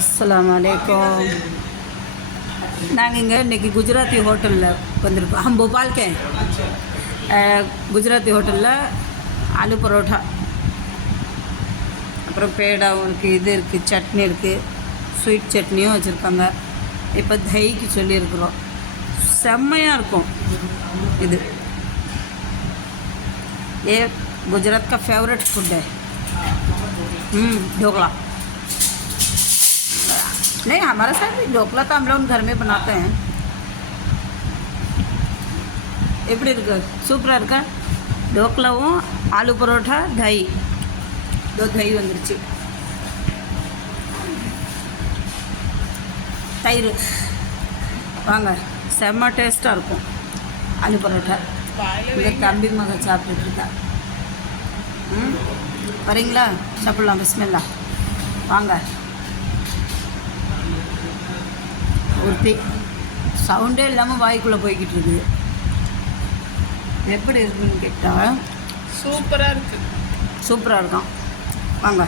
अस्सलाम वालेकुम। नांगे इनकी गुजराती होटल वंदिरुक्कोम। हम भोपाल के हैं। गुजराती होटल आलू परोठा அப்புறம் பேடா இருக்குது, இது இருக்குது, சட்னி இருக்குது, ஸ்வீட் சட்னியும் வச்சுருக்காங்க. இப்போ தயிக்கு சொல்லியிருக்கிறோம். செம்மையாக இருக்கும் இது. ये गुजरात का फेवरेट फूड है। ढोकला नहीं, हमारे साथ भी ढोकला तो हम लोग घर में बनाते हैं। எப்படி இருக்கு? சூப்பராக இருக்கா? ढोकलाவும் आलू परोठा दही दो दही வந்துருச்சு. தயிர் வாங்க, செம்ம டேஸ்ட்டாக இருக்கும் ஆலு பரோட்டா. இந்த தம்பி மகன் சாப்பிட்டுட்டு இருக்கா. வரீங்களா? சாப்பிட்லாம். பிஸ்மில்லா. வாங்க. ஒருத்தி சவுண்டே இல்லாமல் வாய்க்குள்ளே போய்கிட்டு இருக்குது. எப்படி இருக்குன்னு கேட்டால் சூப்பராக இருக்குது. சூப்பராக இருக்கும். வாங்க.